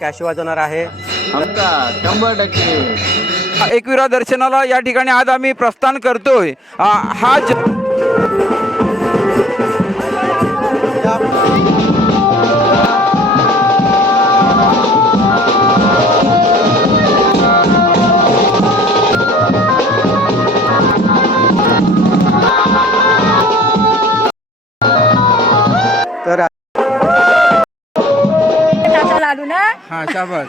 Cash वाजवणार आहे. आमचा 100% एकविरा दर्शनाला या ठिकाणी आज आम्ही प्रस्थान करतोय. हा तर लाडू ना हा शाबास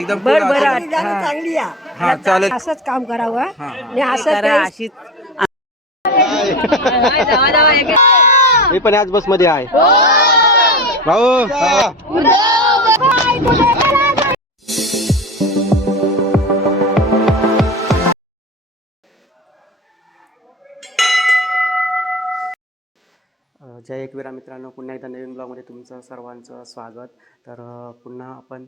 एकदम चांगली हा चालेल. असंच काम करावं आणि असं अशीच मी पण आज बस मध्ये आहे भाऊ. जय एकविरा मित्रांनो, पुन्हा एकदा नवीन ब्लॉगमध्ये तुमचं सर्वांचं स्वागत. तर पुन्हा आपण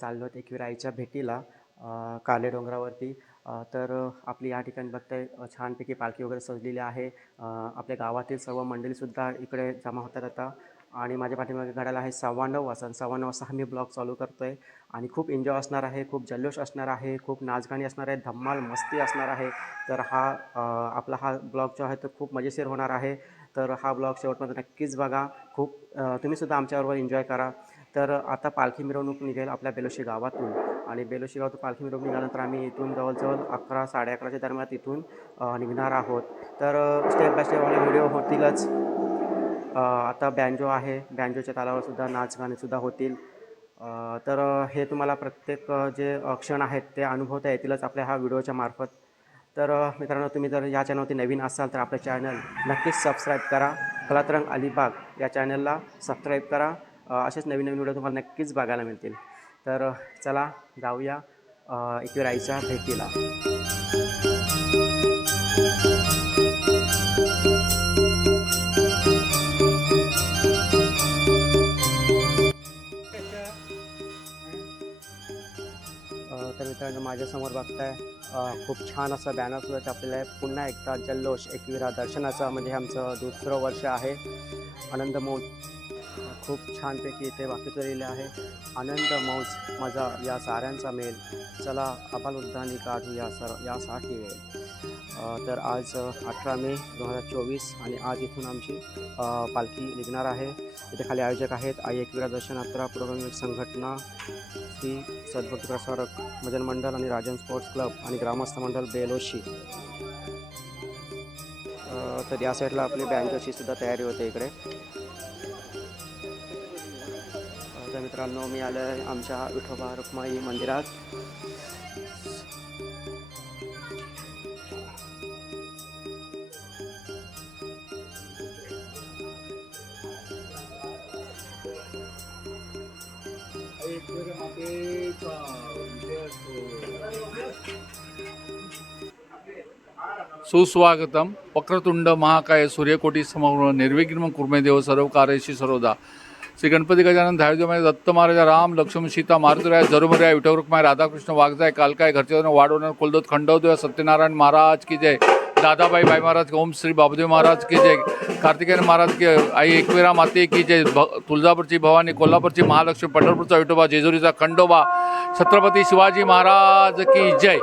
चाललो आहोत एकविरा आईच्या भेटीला काले डोंगरावरती. तर आपली या ठिकाणी बघताय छानपैकी पालखी वगैरे सजलेली आहे. आपल्या गावातील सर्व मंडळीसुद्धा इकडे जमा होतात आता. आणि माझ्या पाठीमागे घडायला आहे 9:15 वाजता. 9:15 वाजता मी ब्लॉग चालू करतो आहे आणि खूप एन्जॉय असणार आहे, खूप जल्लोष असणार आहे, खूप नाचगाणी असणार आहे, धम्माल मस्ती असणार आहे. तर आपला हा ब्लॉग जो आहे तो खूप मजेशीर होणार आहे. तर हा ब्लॉग शेवटपर्यंत नक्कीच बघा. खूप तुम्हीसुद्धा आमच्याबरोबर एन्जॉय करा. तर आता पालखी मिरवणूक निघेल आपल्या बेलोशी गावातून आणि बेलोशी गावातून पालखी मिरवणूक निघाल्यानंतर आम्ही इथून जवळजवळ 11 साडे 11च्या दरम्यान इथून निघणार आहोत. तर स्टेप बाय स्टेप व्हिडिओ होतीलच. आता बँजो आहे, बँजोच्या तालावरसुद्धा नाचगाणेसुद्धा होतील. तर हे तुम्हाला प्रत्येक जे क्षण आहेत ते अनुभवता येतीलच आपल्या ह्या व्हिडिओच्या मार्फत. तर मित्रांनो, तुम्ही जर या चॅनलवरती नवीन असाल तर आपलं चॅनल नक्कीच सबस्क्राईब करा. कलातरंग अलिबाग या चॅनलला सबस्क्राईब करा. असेच नवीन नवीन व्हिडिओ तुम्हाला नक्कीच बघायला मिळतील. तर चला जाऊया एकविरा आईच्या भेटीला. तर मित्रांनो, माझ्यासमोर बघताय खूप छान असं बॅनरसुद्धा छापलेलं आहे. पुन्हा एकदा जल्लोष एकविरा दर्शनाचा, म्हणजे आमचं 2रं वर्ष आहे. आनंद मौज खूप छानपैकी इथे वाक्य लिहिले आहे. आनंद मौज मजा या साऱ्यांचा मेल, चला अबालउद्दानी काढू यासाठी वेळ. तर आज 18 मे 2024 आणि आज इथून आमची पालखी निघणार आहे. इथे खाली आयोजक आहेत आई एकविरा दर्शन यात्रा पुरोगामी संघटना, श्री सद्भक्ती प्रसारक भजन मंडळ आणि राजन स्पोर्ट्स क्लब आणि ग्रामस्थ मंडळ बेलोशी. तर या साईडला आपली बँजोची सुद्धा तयारी होते इकडे. तर मित्रांनो, मी आलो आहे आमच्या विठोबा रुक्माई मंदिरात. सुस्वागतम. वक्रतुंड महाकाय सूर्यकोटी समग्र निर्विघ्नं कुर्मे देव सर्व कार्येषु सर्वदा. श्री गणपती गजानन धायजमाय दत्त महाराज राम लक्ष्मण सीता मारुतीराय जरुमराय विठ्ठल रुक्माई राधाकृष्ण वाघजाय कालकाय घरचे वाढवणार कुलदोत खंडवदेव सत्यनारायण महाराज की जय. दादाबाई भाई महाराज की ओम श्री बाबुदेव महाराज की जय. कार्तिकेय महाराज की आई एकविरा माते की जय. तुळजापूरची भवानी, कोल्हापूरची महालक्ष्मी, पंढरपूरचा विठोबा, जेजुरीचा खंडोबा, छत्रपती शिवाजी महाराज की जय.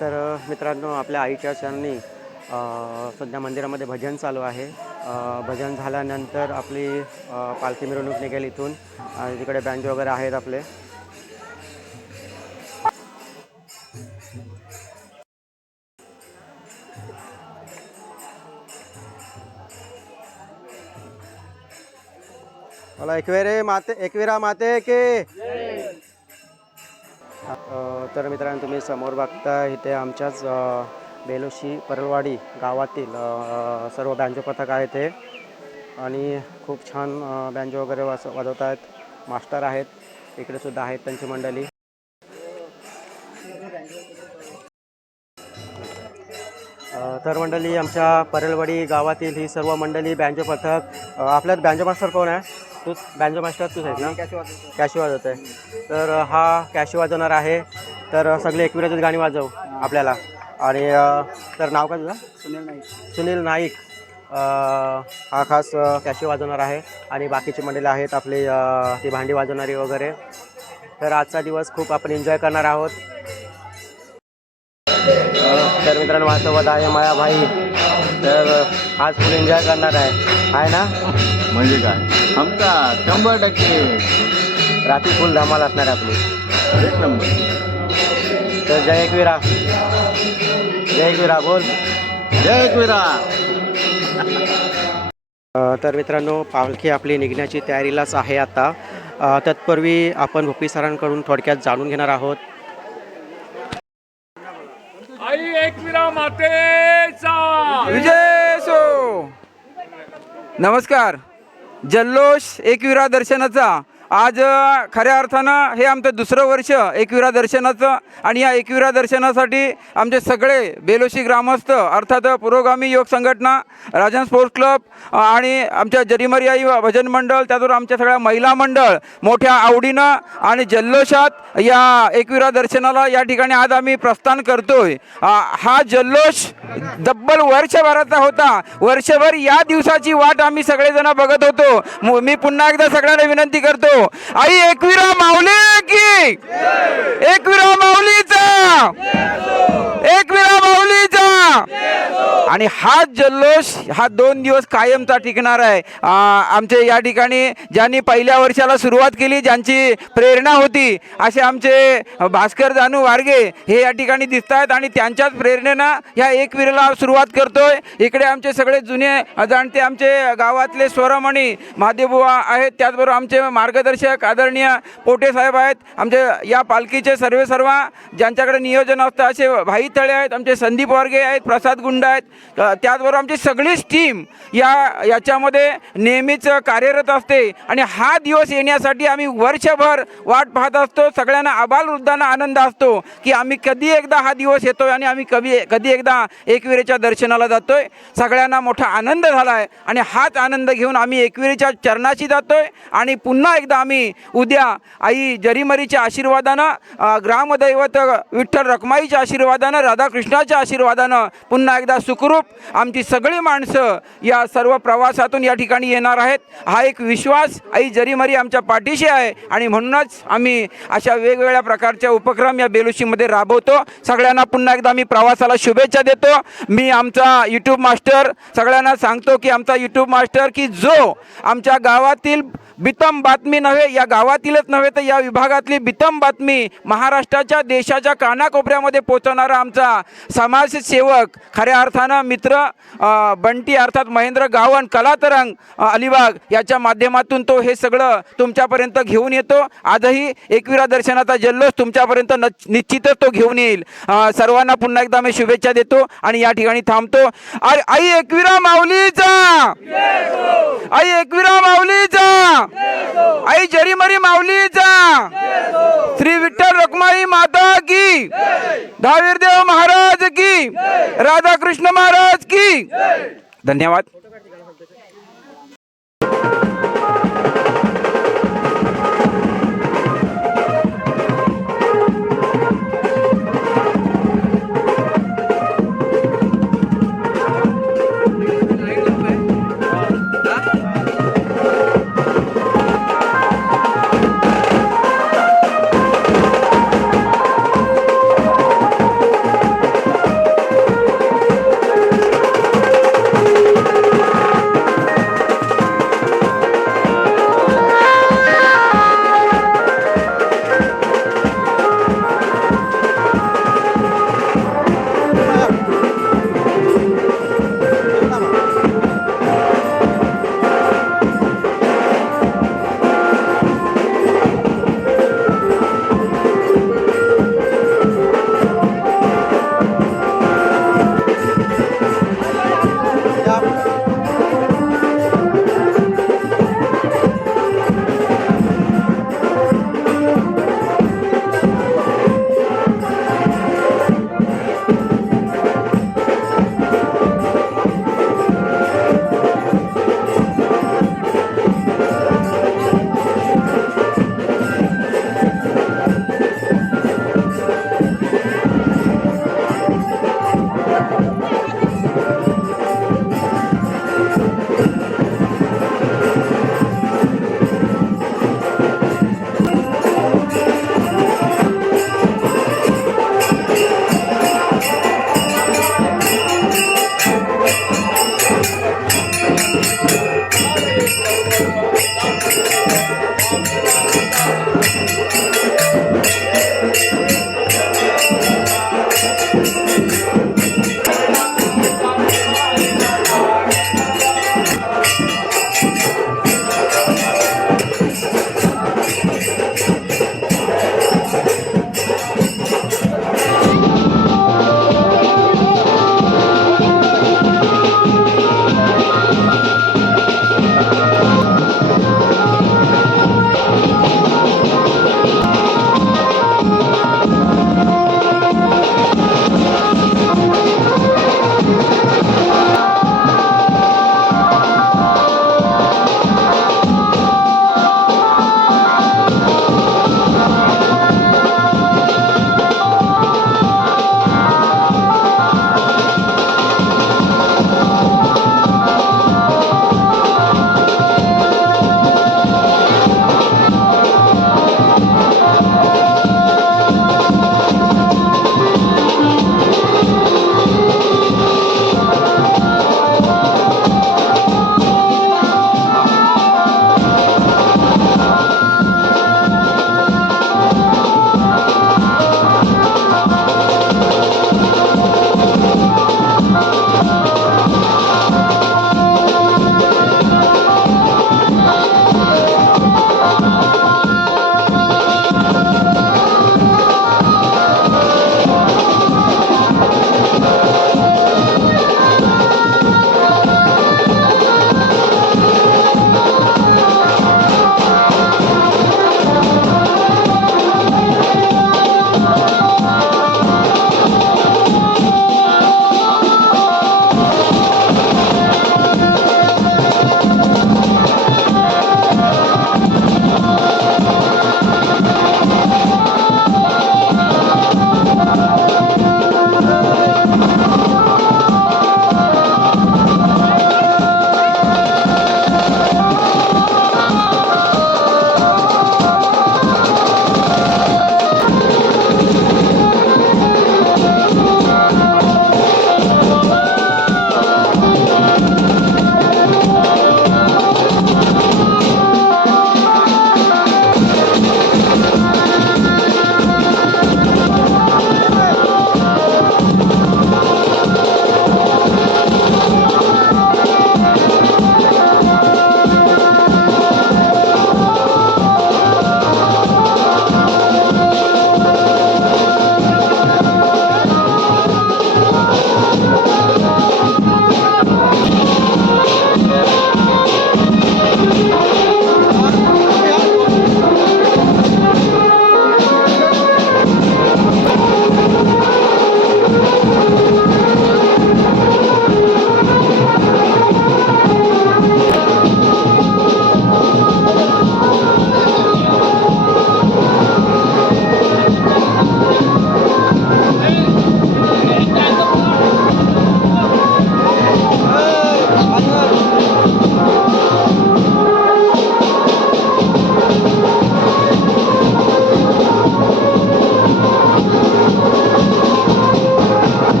तर मित्रांनो, आपल्या आईच्या चरणी सध्या मंदिरामध्ये भजन चालू आहे. भजन झाल्यानंतर आपली पालखी मिरवणूक निघेल इथून. आणि तिकडे बँजो वगैरे आहेत आपले. मला एकविरा माते के. तर मित्रांनो, तुम्ही समोर बघता इथे आमच्याच बेलोशी परलवाडी गावातील सर्व बँजो पथक आहे ते. आणि खूप छान बँजो वगैरे वाजवत आहेत. मास्टर आहेत, इकडे सुद्धा आहेत त्यांची मंडळी. तर मंडळी, आमच्या परलवाडी गावातील ही सर्व मंडळी बँजो पथक. आपल्यात बँजो मास्टर कोण आहे? तूच बँजो मास्टर तूच आहेस ना? कॅशी वाजवत आहे. तर हा कॅशी वाजवणार आहे. तर सगळे एकविराचीच गाणी वाजव आपल्याला. आणि तर नाव काय तुझं? सुनील नाईक. हा खास कॅशी वाजवणार आहे. आणि बाकीची मंडळी आहेत आपली ती भांडी वाजवणारी वगैरे. तर आजचा दिवस खूप आपण एन्जॉय करणार आहोत. तर मित्रांनो, माझ्यासोबत आहे माया भाई. तर आज फुल एन्जॉय करणार आहे ना? म्हणजे काय, आमचा 100% रात्री फुल धमाल असणार आहे आपली. एक नंबर. तर जय एकविरा, जय एकविरा बोल. जय एकविरा. तर मित्रांनो, पालखी आपली निघण्याची तयारीलाच आहे आता. तत्पूर्वी आपण भोपी सरांकडून थोडक्यात जाणून घेणार आहोत. आई एकविरा मातेचा विजय असो. नमस्कार. जल्लोष एकविरा दर्शनाचा आज खऱ्या अर्थानं हे आमचं दुसरं वर्ष एकविरा दर्शनाचं. आणि या एकविरा दर्शनासाठी आमचे सगळे बेलोशी ग्रामस्थ, अर्थात पुरोगामी योग संघटना, राजन स्पोर्ट्स क्लब आणि आमच्या जरीमरियाई भजन मंडळ, त्याचबरोबर आमच्या सगळ्या महिला मंडळ मोठ्या आवडीनं आणि जल्लोषात या एकविरा दर्शनाला या ठिकाणी आज आम्ही प्रस्थान करतोय. हा जल्लोष तब्बल वर्षभराचा होता. वर्षभर या दिवसाची वाट आम्ही सगळेजण बघत होतो. मी पुन्हा एकदा सगळ्यांना विनंती करतो, आई एकविरा माऊली की, एकविरा माऊलीचा, एकविरा माऊलीचा. आणि हा जल्लोष हा 2 दिवस कायमचा टिकणार आहे. आमचे या ठिकाणी ज्यांनी पहिल्या वर्षाला सुरुवात केली, ज्यांची प्रेरणा होती, असे आमचे भास्कर जानू वारगे हे या ठिकाणी दिसत आहेत. आणि त्यांच्याच प्रेरणेनं ह्या एकविराला सुरुवात करतोय. इकडे आमचे सगळे जुने जाणते आमचे गावातले स्वरमणी महादेवबुवा आहेत. त्याचबरोबर आमचे मार्गदर्शक आदरणीय पोटे साहेब आहेत. आमचे या पालखीचे सर्व ज्यांच्याकडे नियोजन असतं असे भाई तळे आहेत. आमचे संदीप वारगे आहेत, प्रसाद गुंड आहेत, त्याचबरोबर आमची सगळीच टीम याच्यामध्ये नेहमीच कार्यरत असते आणि हा दिवस येण्यासाठी आम्ही वर्षभर वाट पाहत असतो. सगळ्यांना आबालवृद्धांना आनंद असतो की आम्ही कधी एकदा हा दिवस येतोय आणि आम्ही कधी एकदा एकविरेच्या दर्शनाला जातोय. सगळ्यांना मोठा आनंद झाला आहे आणि हाच आनंद घेऊन आम्ही एकविरेच्या चरणाशी जातोय आणि पुन्हा एकदा आम्ही उद्या आई जरीमरीच्या आशीर्वादानं, ग्रामदैवत विठ्ठल रखमाईच्या आशीर्वादानं, राधाकृष्णाच्या आशीर्वादानं पुन्हा एकदा सुखरूप आमची सगळी माणसं या सर्व प्रवासातून या ठिकाणी येणार आहेत. हा एक विश्वास आई जरीमरी आमच्या पाठीशी आहे आणि म्हणूनच आम्ही अशा वेगवेगळ्या प्रकारच्या उपक्रम या बेलुशीमध्ये राबवतो. सगळ्यांना पुन्हा एकदा मी प्रवासाला शुभेच्छा देतो. मी आमचा यूट्यूब मास्टर सगळ्यांना सांगतो की आमचा यूट्यूब मास्टर की जो आमच्या गावातील बितम बातमी नव्हे, या गावातीलच नव्हे तर या विभागातली बितम बातमी महाराष्ट्राच्या देशाच्या कानाकोपऱ्यामध्ये पोहोचवणारा आमचा समाजसेवक, खऱ्या अर्थानं मित्र बंटी अर्थात महेंद्र गावण कलातरंग अलिबाग याच्या माध्यमातून तो हे सगळं तुमच्यापर्यंत घेऊन येतो. आजही एकविरा दर्शनाचा जल्लोष तुमच्यापर्यंत निश्चितच तो घेऊन येईल. सर्वांना पुन्हा एकदा मी शुभेच्छा देतो आणि या ठिकाणी थांबतो. आई एकविरा माऊलीचा, आई एकविरा माऊलीचा, आई जरीमरी माऊलीचा, श्री विठ्ठल रखमाई माता की, दहावीरदेव महाराज की, राधाकृष्ण महाराज की. धन्यवाद.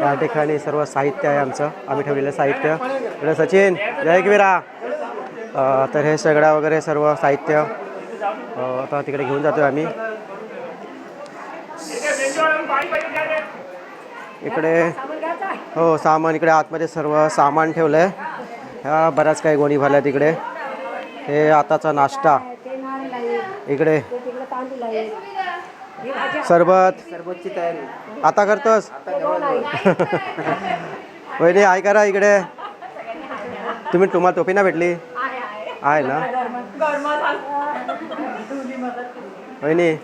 या ठिकाणी सर्व साहित्य आहे आमचं, आम्ही ठेवलेलं साहित्य. इकडे सचिन जय एकविरा. तर हे सगळं वगैरे सर्व साहित्य आता तिकडे घेऊन जातो आम्ही. इकडे हो सामान इकडे आतमध्ये सर्व सामान ठेवलं आहे. ह्या बऱ्याच काही गोणी भरल्या तिकडे. हे आताचा नाश्ता इकडे, सरबतची तयारी आता करतोस. वहिनी आहे करा इकडे. तुम्हाला टोपी ना भेटली आहे ना वहिनी.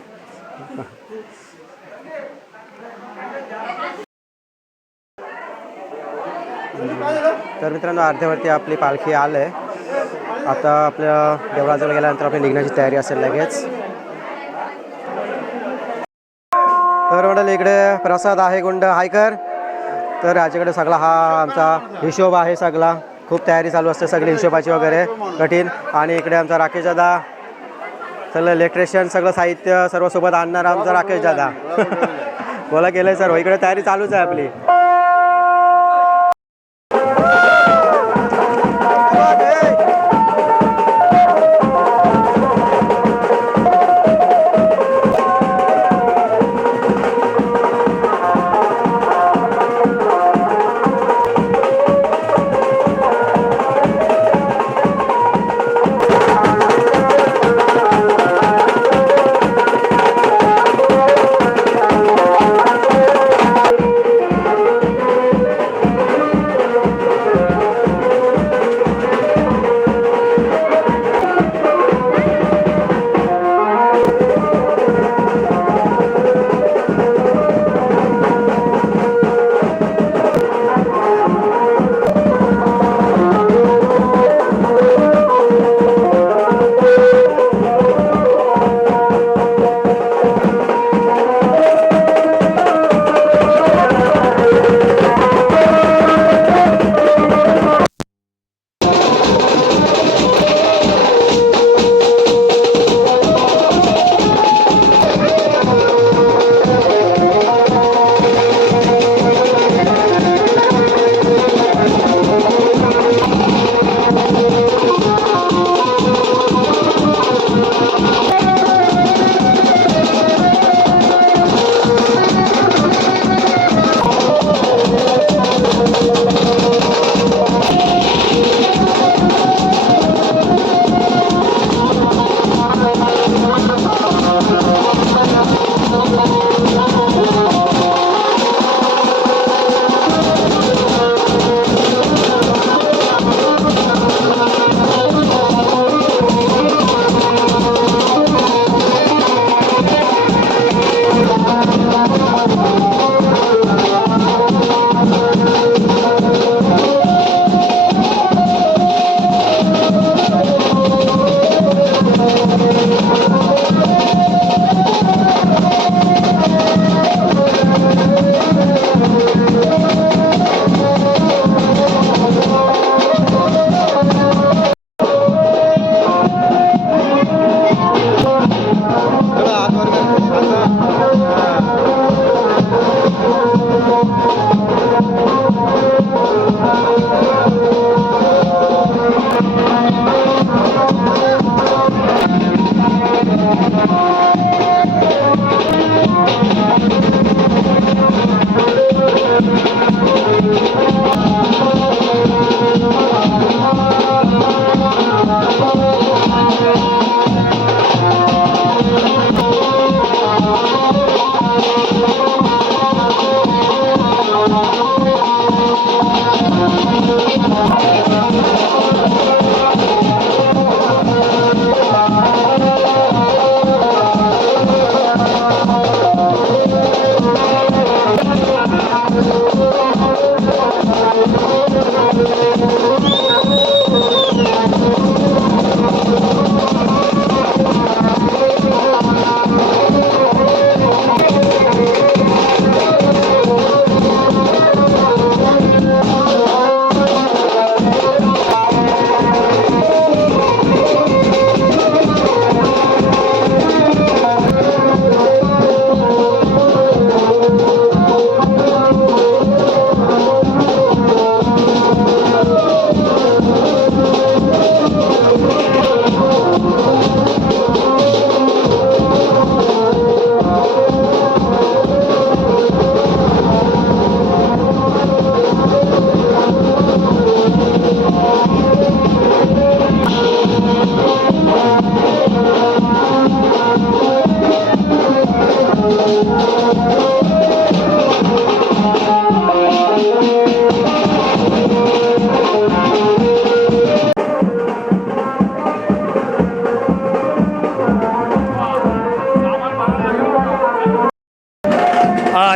तर मित्रांनो अर्ध्यावरती आपली पालखी आलं. आता आपल्या देवळाजवळ गेल्यानंतर आपली निघण्याची तयारी असेल लगेच. तर म्हणाल इकडे प्रसाद आहे गुंड हायकर. तर याच्याकडे सगळा हा आमचा हिशोब आहे सगळा. खूप तयारी चालू असते सगळी हिशोबाची वगैरे कठीण. आणि इकडे आमचा राकेश दादा सगळं इलेक्ट्रिशियन सगळं साहित्य सर्व सोबत आणणार आमचा राकेश दादा. बोला केलं सर्व इकडे तयारी चालूच आहे आपली.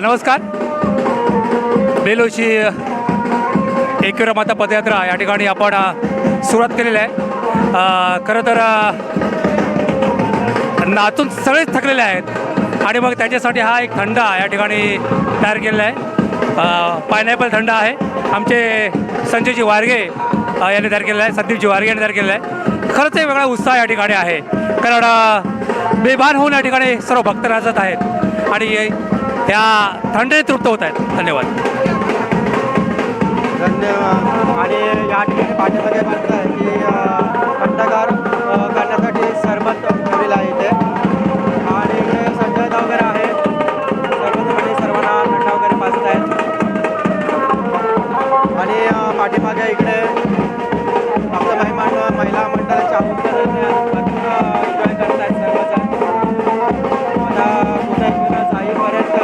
नमस्कार. बेलोशी एकविरा माता पदयात्रा या ठिकाणी आपण सुरुवात केलेली आहे. खरं तर नाचून सगळेच थकलेले आहेत आणि मग त्याच्यासाठी हा एक थंडा या ठिकाणी तयार केलेला आहे. पायनॅपल थंडा आहे. आमचे संजयजी वारगे यांनी तयार केलेला आहे, संदीपजी वारगे यांनी तयार केलेला आहे. खरंच एक वेगळा उत्साह या ठिकाणी आहे, कारण बेभान होऊन या ठिकाणी सर्व भक्त नाचत आहेत आणि या थंडीने तृप्त होत आहेत. धन्यवाद. धन्यवाद. आणि या ठिकाणी पाठीमागे मात्र आहे की थंडगार करण्यासाठी सरबत ठेवलेलं आहे इथे. आणि इकडे संजय वगैरे आहे, सर्वजण सर्वांना थंडा वगैरे पाजत आहेत. आणि पाठीमागे इकडे आपलं महिला मंडळाच्या एन्जॉय करत आहेत सर्वजण. आता पुन्हा एकदा जाईपर्यंत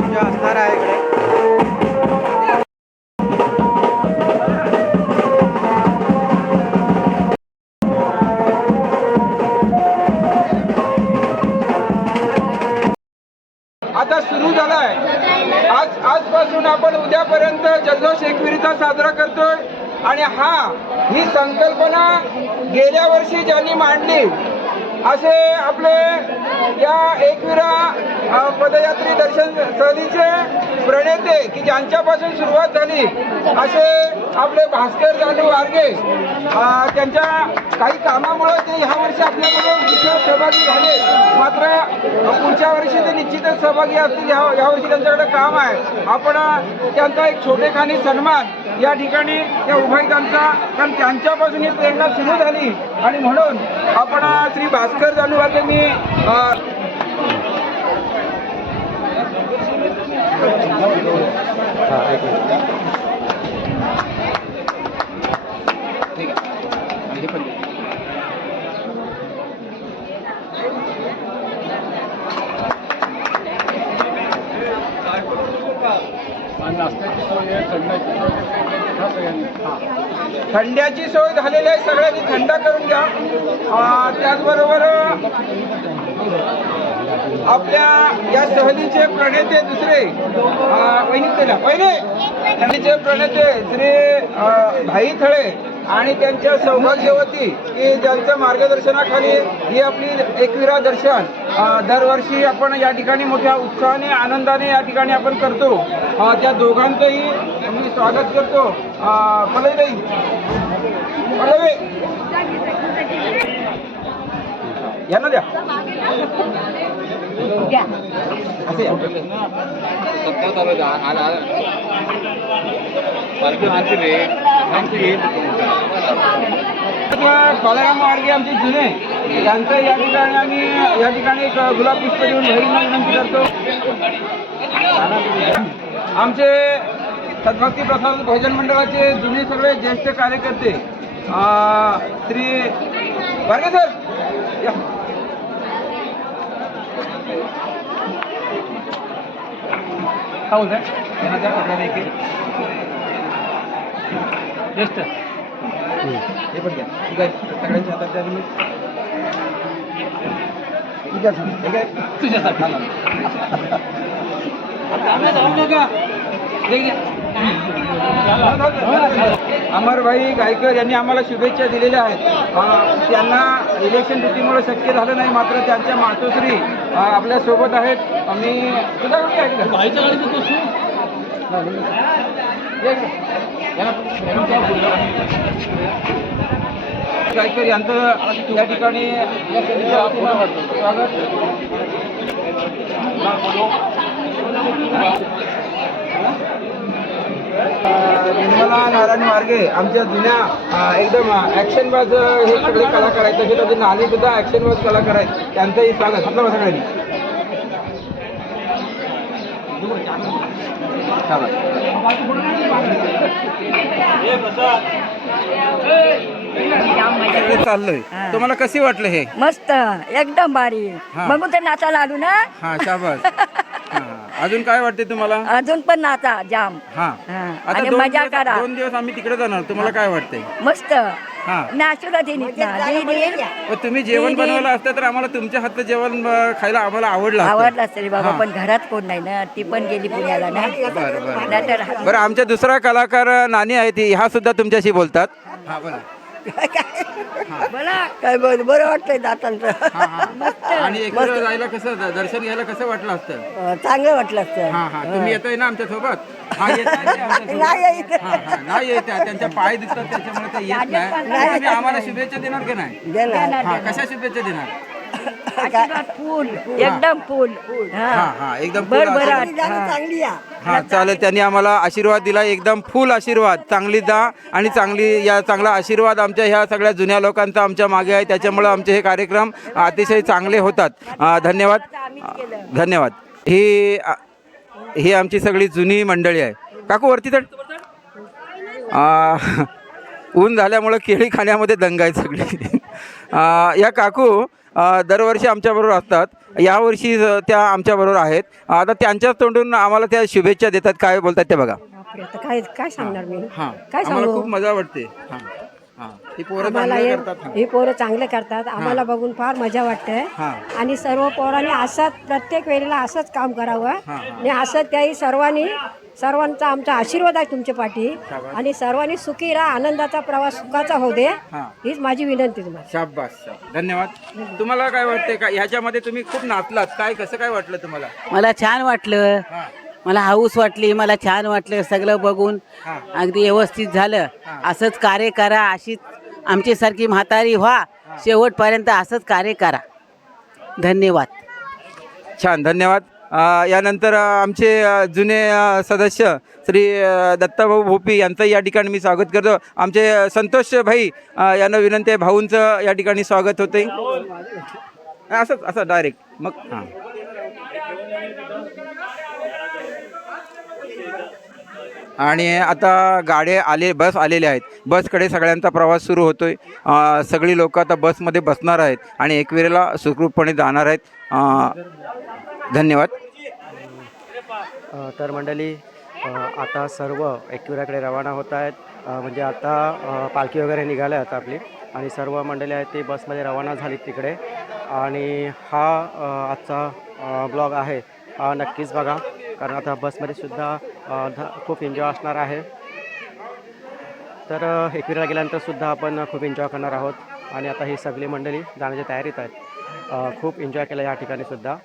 एन्जॉय असणार आहे इकडे. आता सुरू झाला आहे. आजपासून आपण उद्यापर्यंत जल्लोष एकविरीचा साजरा करतोय. आणि ही संकल्पना गेल्या वर्षी ज्यांनी मांडली असे आपले या एकविरा पदयात्री दर्शन सहलीचे प्रणेते की ज्यांच्यापासून सुरुवात झाली असे आपले भास्कर जानू वारगे, त्यांच्या काही कामामुळे ते ह्या वर्षी आपल्याबरोबर विशेष सहभागी झाले. मात्र पुढच्या वर्षी ते निश्चितच सहभागी असतील. ह्या वर्षी त्यांच्याकडे काम आहे. आपण त्यांचा एक छोटेखानी सन्मान या ठिकाणी त्या उभयतांचा, कारण त्यांच्यापासून ही प्रेरणा सुरू झाली आणि म्हणून आपण श्री भास्कर जानू वारगे मी थंड्याची सोय झालेली आहे. सगळ्यांनी थंडा करून घ्या. त्याचबरोबर आपल्या या सहलीचे प्रणेते दुसरे सहलीचे प्रणेते श्री भाई थळे आणि त्यांच्या सौभाग्यवती की ज्यांच्या मार्गदर्शनाखाली ही आपली एकविरा दर्शन दरवर्षी आपण या ठिकाणी मोठ्या उत्साहाने आनंदाने या ठिकाणी आपण करतो. त्या दोघांचंही मी स्वागत करतो. पल्लवी यांना द्या. बालाराम वारगे आमचे जुने, त्यांचं या ठिकाणी एक गुलाब पुष्प देऊन विनंती करतो. आमचे सद्भक्ती प्रसाद भजन मंडळाचे जुने सगळे ज्येष्ठ कार्यकर्ते श्री वारगे सर या. काय बोलताय? ज्येष्ठ हे पण घ्या. ठीक आहे, सगळ्यांच्या हातात द्या तुम्ही. ठीक आहे तुझ्यासाठी अमरभाई गायकर यांनी आम्हाला शुभेच्छा दिलेल्या आहेत. त्यांना इलेक्शन ड्युटीमुळे शक्य झालं नाही, मात्र त्यांच्या मातोश्री आपल्या सोबत आहेत. आम्ही सुद्धा गायकर यांचं या ठिकाणी स्वागत. निर्मला नारायण वारगे आमच्या जुन्या एकदम ॲक्शनबाज हे सगळे कलाकार आहेत. तसे त्याचे नाणी सुद्धा ॲक्शनबाज कलाकार आहेत. त्यांचंही स्वागत. आपलं सगळ्यांनी चाललंय. तुम्हाला कशी वाटलं हे? मस्त, एकदम भारी. बघून तर नाचायला आलो ना. हा, शाबास. अजून काय वाटते तुम्हाला? अजून पण नाचा जाम. हा, आणि मजा करा. 2 दिवस आम्ही तिकडे जाणार. तुम्हाला काय वाटतंय? मस्त. हा. नाश्ता देईन ना देईन मग तुम्ही जेवण बनवलं असतं तर आम्हाला तुमच्या हातचं जेवण खायला आम्हाला आवडलं असतं. आवडला असेल बाबा पण घरात कोण नाही ना ती पण गेली पुण्याला ना बरं बरं नाहीतर बरं आमच्या दुसरा कलाकार नानी आहे ती ह्या सुद्धा तुमच्याशी बोलतात. हा बोला. बोला काय बरं वाटतंय दातांचं आणि एकविरा जायला कसं दर्शन घ्यायला कसं वाटलं असतं? चांगलं वाटलं असतं हा हा तुम्ही येताय ना आमच्या सोबत? हा येत नाही आमच्यासोबत. हा, हा, नाही येत आहे. त्यांच्या पाय दिसतात त्याच्यामुळे ते येत नाही. तुम्ही आम्हाला शुभेच्छा देणार की नाही? हा कशा शुभेच्छा देणार? फुल एकदम फुल हा हा एकदम full भरभराट आशीर्वाद. हा चालेल त्यांनी आम्हाला आशीर्वाद दिला एकदम फुल आशीर्वाद. चांगली जा आणि चांगला आशीर्वाद आमच्या ह्या सगळ्या जुन्या लोकांचा आमच्या मागे आहे त्याच्यामुळे आमचे हे कार्यक्रम अतिशय चांगले होतात. धन्यवाद धन्यवाद. ही आमची सगळी जुनी मंडळी आहे. काकू वरती तर ऊन झाल्यामुळं केळी खाण्यामध्ये दंग आहे सगळी. या काकू दरवर्षी आमच्याबरोबर असतात. यावर्षी त्या आमच्याबरोबर आहेत. आता त्यांच्याच तोंडून आम्हाला त्या शुभेच्छा देतात. काय बोलतात ते बघा. आता काय काय सांगणार मी हां काय आम्हाला सांगू? खूप मजा वाटते. हां हां ही पोरं आम्हाला चांगलं करतात. ही पोरं चांगले करतात आम्हाला बघून फार मजा वाटते हां आणि सर्व पोरांनी असंच प्रत्येक वेळेला असंच काम करावं आणि असं त्याही सर्वांचा आमचा आशीर्वाद आहे तुमच्या पाठी आणि सर्वांनी सुखी राहा आनंदाचा प्रवास सुखाचा होऊ दे हां हीच माझी विनंती तुम्हाला. शाबास धन्यवाद. तुम्हाला काय वाटते का ह्याच्यामध्ये तुम्ही खूप नाचलात काय कसं काय वाटलं तुम्हाला? मला छान वाटलं, हां मला हाऊस वाटली, मला छान वाटलं सगळं बघून. हां अगदी व्यवस्थित झालं. असंच कार्य करा, अशीच आमच्यासारखी म्हातारी व्हा, शेवटपर्यंत असंच कार्य करा. धन्यवाद. छान धन्यवाद. यानंतर आमचे जुने सदस्य श्री दत्ताभाऊ भोपी यांचं या ठिकाणी मी स्वागत करतो. आमचे संतोष भाई यांना विनंती आहे भाऊंचं या ठिकाणी स्वागत होते. असं डायरेक्ट मग हां आणि आता बस आलेल्या आहेत. बसकडे सगळ्यांचा प्रवास सुरू होतोय. सगळी लोक आता बसमध्ये बसणार आहेत आणि एकविरेला सुखरूपपणे जाणार आहेत. धन्यवाद. तर मंडळी आता सर्व एकविराकडे रवाना होत आहेत. म्हणजे आता पालखी वगैरे निघाली आहेत आपली आणि सर्व मंडळी आहेत ती बसमध्ये रवाना झालीत तिकडे. आणि हा आजचा ब्लॉग आहे नक्कीच बघा कारण आता बसमध्ये सुद्धा खूप एन्जॉय असणार आहे. तर एकविराला गेल्यानंतर सुद्धा आपण खूप एन्जॉय करणार आहोत आणि आता ही सगळी मंडळी जाण्याच्या तयारीत आहेत. खूप एन्जॉय केलं या ठिकाणी सुद्धा.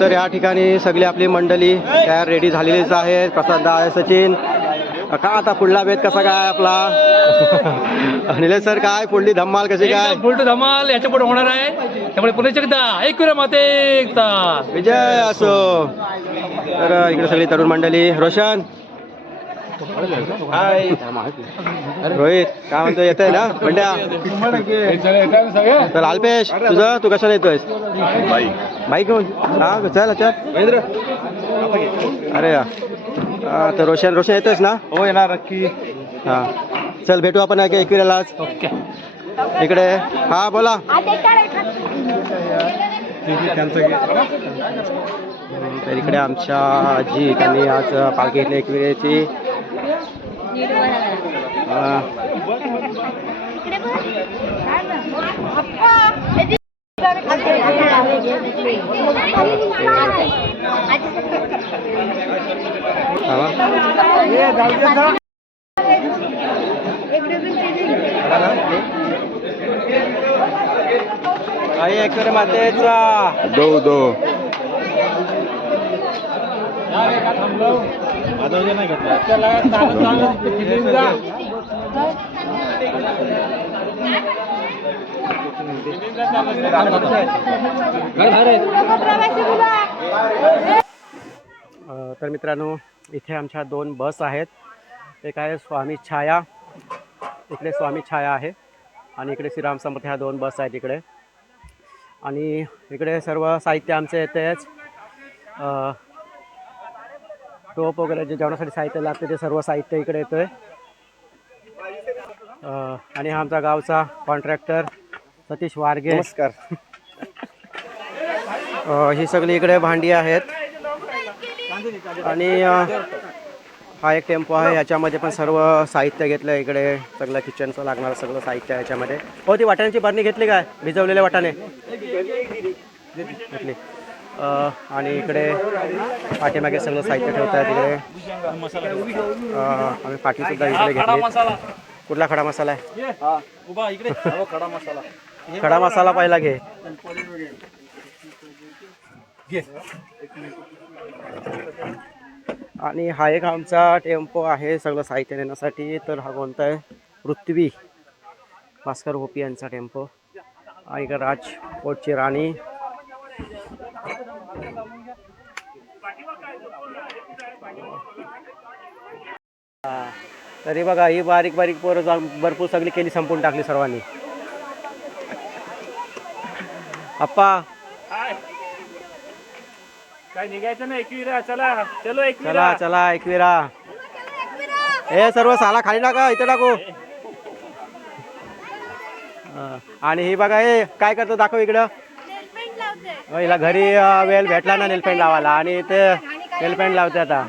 तर या ठिकाणी सगळी आपली मंडळी तयार रेडी झालेलीच आहे. प्रसाद आहे सचिन का आता पुढला भेद कसा काय आपला निलेश सर काय पुढली धम्माल कशी काय? पुढे धमाल याच्या पुढे होणार आहे त्यामुळे पुण्याच्या एकदा एकविरा माते एकता विजय असो. तर इकडे सगळी तरुण मंडळी. रोशन हाय रोहित काय म्हणतो येतोय ना बंड्या? तर अल्पेश तू कशाला येतोयस? बाईक घेऊन हा चल महेंद्र. अरे या तर रोशन येतोयस ना? हो येणार नक्की. हां चल भेटू आपण एकविरालाच. इकडे हा बोला. तर इकडे आमच्या आजी त्यांनी आज पालखी घेतली एकविरेची. आई एकविरा मातेचा दो तर मित्रांनो इथे आमच्या 2 बस आहेत. एक आहे स्वामी छाया, इकडे स्वामी छाया आहे आणि इकडे श्रीराम समर्थ ह्या 2 बस आहेत इकडे. आणि इकडे सर्व साहित्य आमचं येतेच. टोप वगैरे जे जेवणासाठी साहित्य लागते ते सर्व साहित्य इकडे येतं आहे. आणि हा आमचा गावचा कॉन्ट्रॅक्टर सतीश वारगे. नमस्कार. ही सगळी इकडे भांडी आहेत आणि हा एक टेम्पो आहे, याच्यामध्ये पण सर्व साहित्य घेतलं आहे. इकडे सगळं किचनचं लागणारं सगळं साहित्य आहे याच्यामध्ये. हो, ती वाटाण्याची बरणी घेतली काय, भिजवलेले वाटाणे घेतली. आणि इकडे पाठीमागे सगळं साहित्य ठेवत आहे. तिकडे आम्ही पाठीसुद्धा इकडे घेतली. कुठला खडा मसाला आहे? खडा मसाला पहिला घे. आणि हा एक आमचा टेम्पो आहे सगळं साहित्य नेण्यासाठी. तर हा कोणता आहे? पृथ्वी भास्कर होपी यांचा टेम्पो. आणि इकडे राजकोटची राणी. तरी बघा ही बारीक बारीक पोरं भरपूर सगळी केली, संपून टाकली सर्वांनी. अप्पा काय निघायचं ना एकविरा, चला चलो चला चला एकविरा. हे सर्व साला खाली टाका, इथे टाकू. आणि ही बघा, हे काय करतो दाखव इकडं. हिला घरी वेल भेटला ना नेलपेंट लावायला, आणि इथे नेलपेंट लावते आता.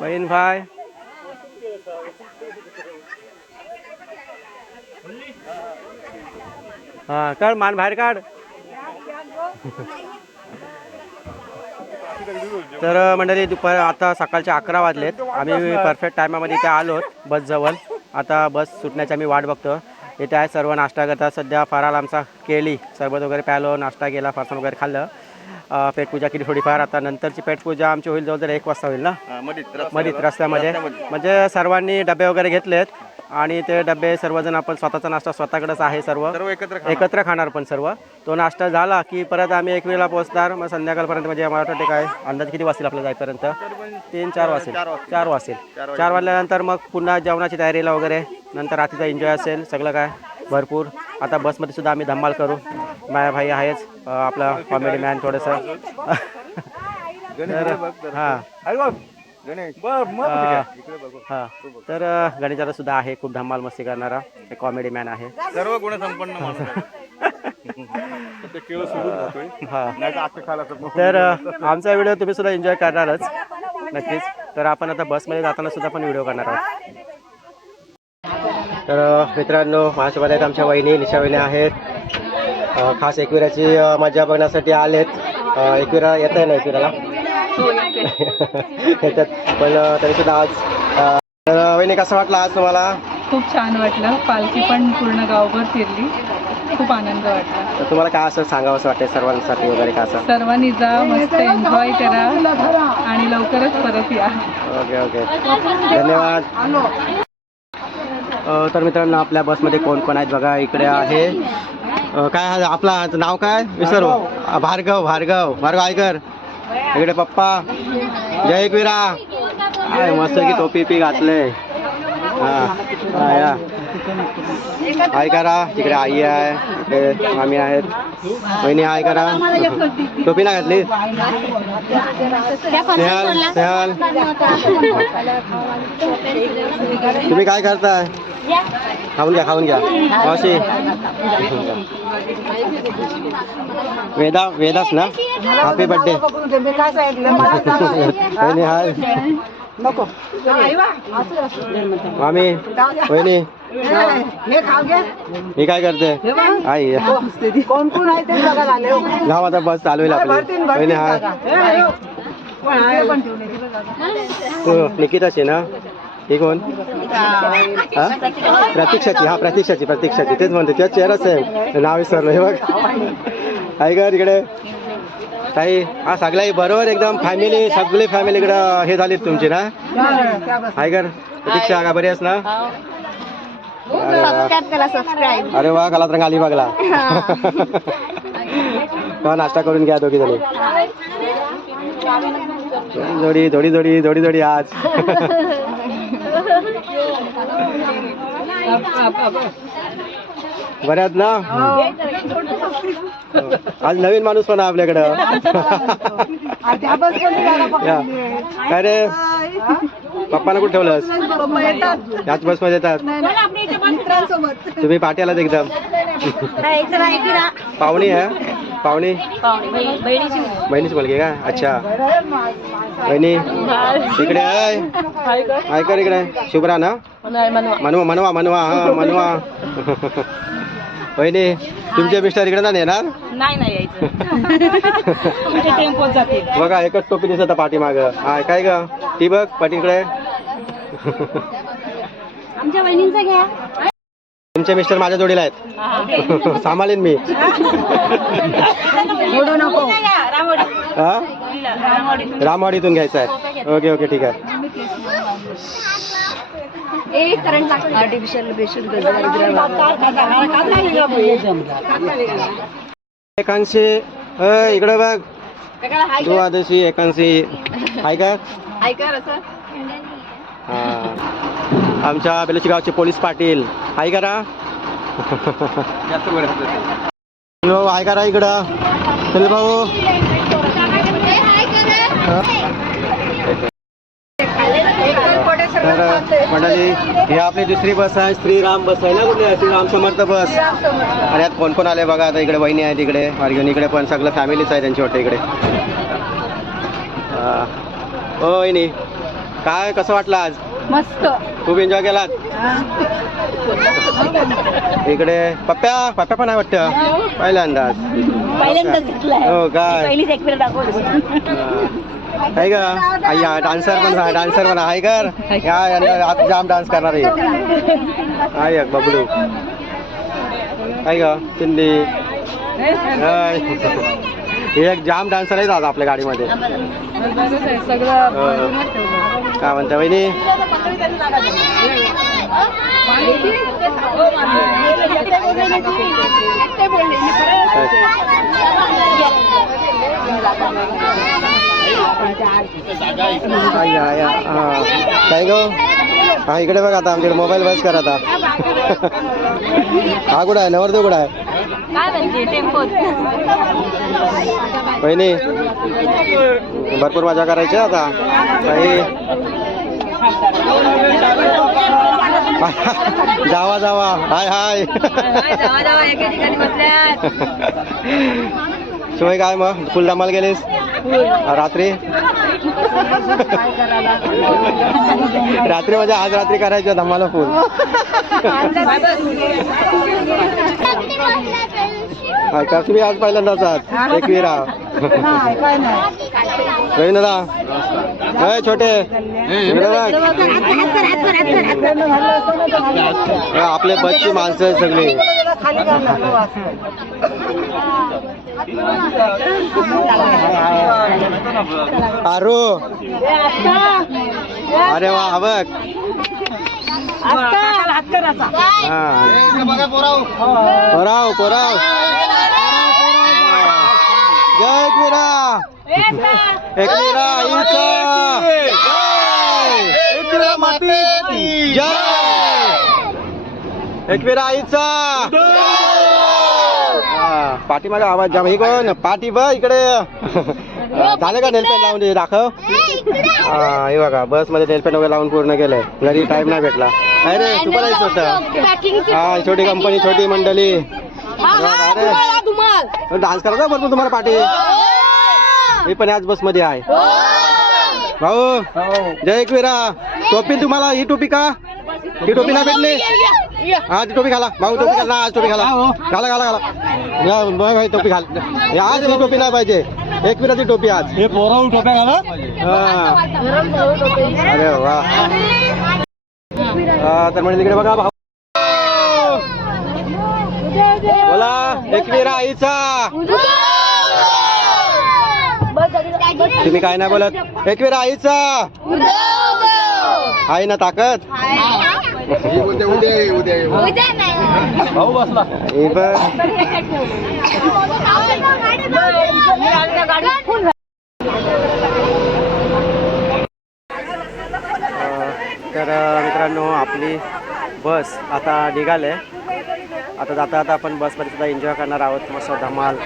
बहीण भाई हा काढ, मान बाहेर काढ. तर मंडळी दुपार आता सकाळचे 11 वाजलेत. आम्ही परफेक्ट टायमामध्ये इथे आलो बस जवळ. आता बस सुटण्याची आम्ही वाट बघतो. इथे आहे सर्व नाश्ता करतात. सध्या फराळ आमचा केली, सरबत वगैरे प्यालो, नाश्ता केला, फरसाण वगैरे खाल्लं. पेटपूजा केली थोडीफार. आता नंतरची पेटपूजा आमची होईल जवळजवळ 1 वाजता होईल ना, मधीत रस्त्यामध्ये. म्हणजे सर्वांनी डबे वगैरे घेतलेत आणि ते डबे सर्वजण आपण स्वतःचा नाश्ता स्वतःकडेच आहे, सर्व एकत्र खाणार. पण सर्व तो नाश्ता झाला की परत आम्ही एकविराला पोहोचणार. मग संध्याकाळपर्यंत म्हणजे मला वाटतं काय अंदाज किती वाजतील आपल्याला जाईपर्यंत? 3-4 वाजतील. 4 वाजतील. 4 वाजल्यानंतर मग पुन्हा जेवणाची तयारीला वगैरे, नंतर रात्रीचा एन्जॉय असेल सगळं काय भरपूर. आता बसमध्ये सुद्धा आम्ही धमाल करू. माया भाई आहेच, आपला कॉमेडी मॅन थोडंसं. हां हां, तर गणेशाला सुद्धा आहे, खूप धमाल मस्ती करणारा एक कॉमेडी मॅन आहे. सर्व गुणसंपन्न माणूस आहे. हां, तर आमचा व्हिडिओ तुम्ही सुद्धा एन्जॉय करणारच नक्कीच. तर आपण आता बसमध्ये जाताना सुद्धा पण व्हिडिओ करणार आहोत. तर मित्रांनो, माझ्यासोबत आहेत आमच्या वहिनी, निशा वहिनी आहेत. खास एकविराची मजा बघण्यासाठी आलेत. एकविरा येत आहे ना एकविराला येतात, पण तरीसुद्धा आज. तर वहिनी, कसं वाटलं आज तुम्हाला? खूप छान वाटलं. पालखी पण पूर्ण गावभर फिरली, खूप आनंद वाटला. तर तुम्हाला काय असं सांगावं असं वाटतं सर्वांसाठी वगैरे? का असं सर्वांनी जा, मस्त एन्जॉय करा आणि लवकरच परत या. ओके ओके, धन्यवाद. तर मित्रांनो, आपल्या बसमध्ये कोण कोण आहेत बघा. इकडे आहे काय आपला नाव काय विसरू, भार्गव. भार्गव भार्गव आयकर. इकडे पप्पा. जय एकविरा. मस्त की टोपी पी घातले. हां या हाय करा. तिकडे आई आहे, इकडे मामी आहेत, बहिणी हाय करा. टोपी ना घातली. स्नेहल स्नेहल, तुम्ही काय करताय? खाऊन घ्या खाऊन घ्या. मावशी वेदा, वेदास ना, हॅपी बर्थडे. बहिणी हाय. मामी वहिनी मी काय करते? आई कोण कोण आहे ते बघायला आले. गाव आता बस चालू आहे आपली. वहिनी हाय. निकिताची ना ही कोण? हा प्रतीक्षाची. हा प्रतीक्षाची तेच म्हणते. तुझ्या चेहराच आहे, नाव विसरलो. हे बघ आई घर इकडे ताई. हा सगळ्या बरोबर एकदम फॅमिली, सगळी फॅमिली इकडं हे झाली तुमची ना. हाय कर प्रतीक्षा, का बरी आहेस ना? अरे वा, कला तर आली बघला. नाश्ता करून घ्या दोघी जणी. जोडी जोडी जोडी जोडी जोडी आज. बऱ्यात ना. आज नवीन माणूस पण आपल्याकडं. काय रे पप्पांना कुठे ठेवलंस? याच बसमध्ये येतात तुम्ही? पाठी आलात एकदम. पाहुणी आहे पाहुणी बहिणीची मुलगी का अच्छा बहिणी इकडे आहे कर इकडे शुभ्रा ना मनवा मनवा मनवा हा मनवा बहिणी तुमचे मिस्टर इकडे नाही येणार बघा एकच टोपी दिसत पाठीमाग हा काय ग ती बघ पाठीकडे आमच्या बहिणींचा घ्या. तुमचे मिस्टर माझ्या जोडीला आहेत सांभाळीन मी सोडू नको. हा रामवाडीतून घ्यायचं आहे ओके ओके ठीक आहे आर्टिफिशियल एकांशी इकडे बघ तू आदेशी एकांशी आहे का हा आमच्या बेलूची गावचे पोलीस पाटील आहे करा आहे करा इकडं चल भाऊ तर मंडळी ही आपली दुसरी बस आहे श्रीराम बस आहे ना कुठली श्रीराम समर्थ बस आणि यात कोण कोण आले बघा आता इकडे बहिणी आहेत इकडे मार्गेन इकडे पण सगळं फॅमिलीच आहे त्यांची वाटतं इकडे हो वहिनी काय कसं वाटलं आज मस्त. खूप एन्जॉय केलात इकडे पप्प्या पप्प्या पण आहे वाटतं पहिल्यांदाच हो काय पहिलीच एक मिनिट दाखवली. आहे का अय्या डान्सर पण आहे कर या जाम डान्स करणार आहे बबलू आहे का चिंदी एक जाम डान्सर आहे दादा आपल्या गाडीमध्ये काय म्हणता वहिनी काय गो हा इकडे बघ आता आमच्याकडे मोबाईल बस कर आता हा कुठं आहे नवरदेव कुठं आहे बहिणी भरपूर मजा करायची आता काही जावा जावा हाय हाय शिवाय काय मग फुल धमाल गेलीस रात्री रात्री म्हणजे आज रात्री करायचं धमाला फुल का तुम्ही आज पहिल्यांदाच आहात एकविरा दादा छोटे आपले बच्ची माणसं सगळी आरू अरे वा हा बघ पोराव पोराव जय एकविरा एकविरा जय एकविरा आईचा पाठीमागे आवाज जाम ही कोण पाठी बघ इकडे झालं का नेलपेंट लावून दे दाखव हा हे बघा बस मध्ये नेलपेंट वगैरे लावून पूर्ण केलंय घरी टाइम नाही भेटला अरे तू पण आहेस होतं हा छोटी कंपनी छोटी मंडळी डान्स करायचा भरपूर तुम्हाला पाठी मी पण आज बस मध्ये आहे भाऊ जय एकविरा टोपी तुम्हाला ही टोपी का ही टोपी नाही भेटली हा ती टोपी घाला भाऊ टोपी घाला आज टोपी घाला घाला घाला घाला या भाई टोपी घाल आज ही टोपी नाही पाहिजे एकविराची टोपी आज हे पोरावून टोप्या घाला अरे वा तर म्हणजे तिकडे बघा भाऊ बोला एकविरा आईचा तुम्ही काय नाही बोलत एकविरा आईचा आहे ना ताकद भाऊ बसला तर मित्रांनो आपली बस आता निघाले आता जाता आता आपण बसमध्ये सुद्धा एन्जॉय करणार आहोत मस्त धमाल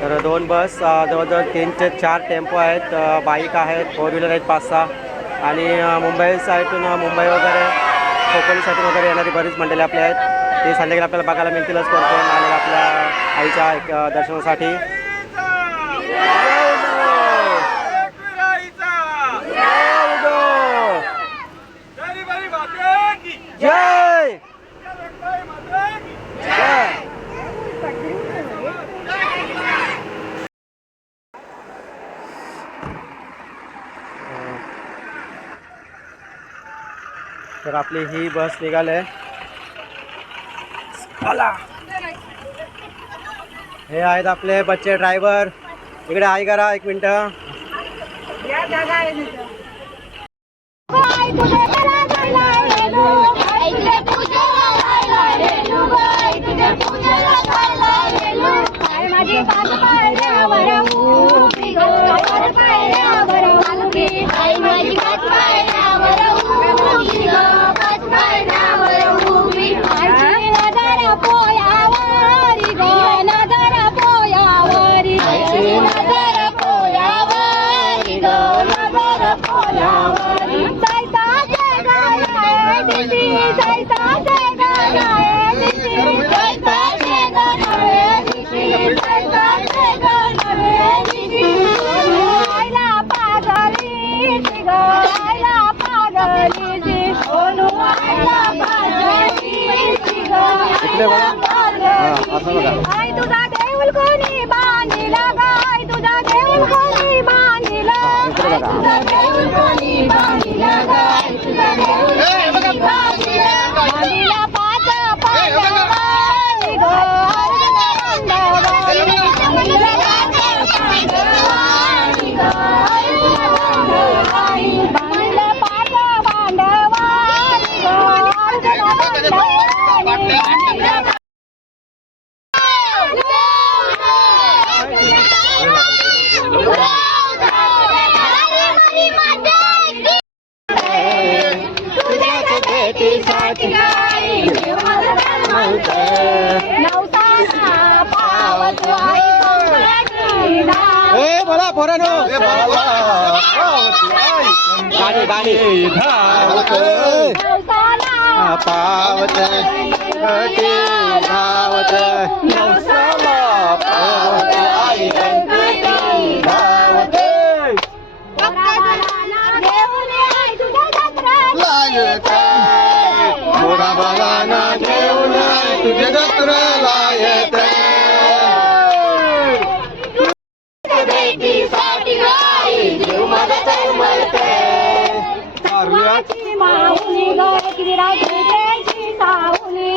तर दोन बस जवळजवळ 3 ते 4 टेम्पो आहेत बाईक आहेत 4 व्हीलर आहेत 5-6 आणि मुंबई साईडून मुंबई वगैरे कोकण साईडून वगैरे येणारी बरीच मंडळी आपली आहेत ते संध्याकाळी आपल्याला बघायला मिळतीलच कोणते आणि आपल्या आईच्या एक दर्शनासाठी. जय तर आपली ही बस निघाले. हे आहेत आपले बच्चे ड्रायव्हर. इकडे आई करा 1 मिनिट. आई तुझा देऊळ कोणी बांधिला गाय तुझा देऊळ कोणी बांधिला तुझा देऊळ कोणी बांधिला गाय तुझा देऊळ कोणी बांधिला पाच पांडवांनी ग अर्जुन पांडवांनी बांधिला पाच पांडवांनी ग बांधिला पाच पांडवांनी ग अर्जुन पांडवांनी. बोला पोरानो गाणी गाणी धावत पावत घटी धावत नवसाला पावत आई गणपती धावत लायत मोरा बालाना घेऊन तुझे जत्रा लायत. माऊली ग किती रात्री सावली.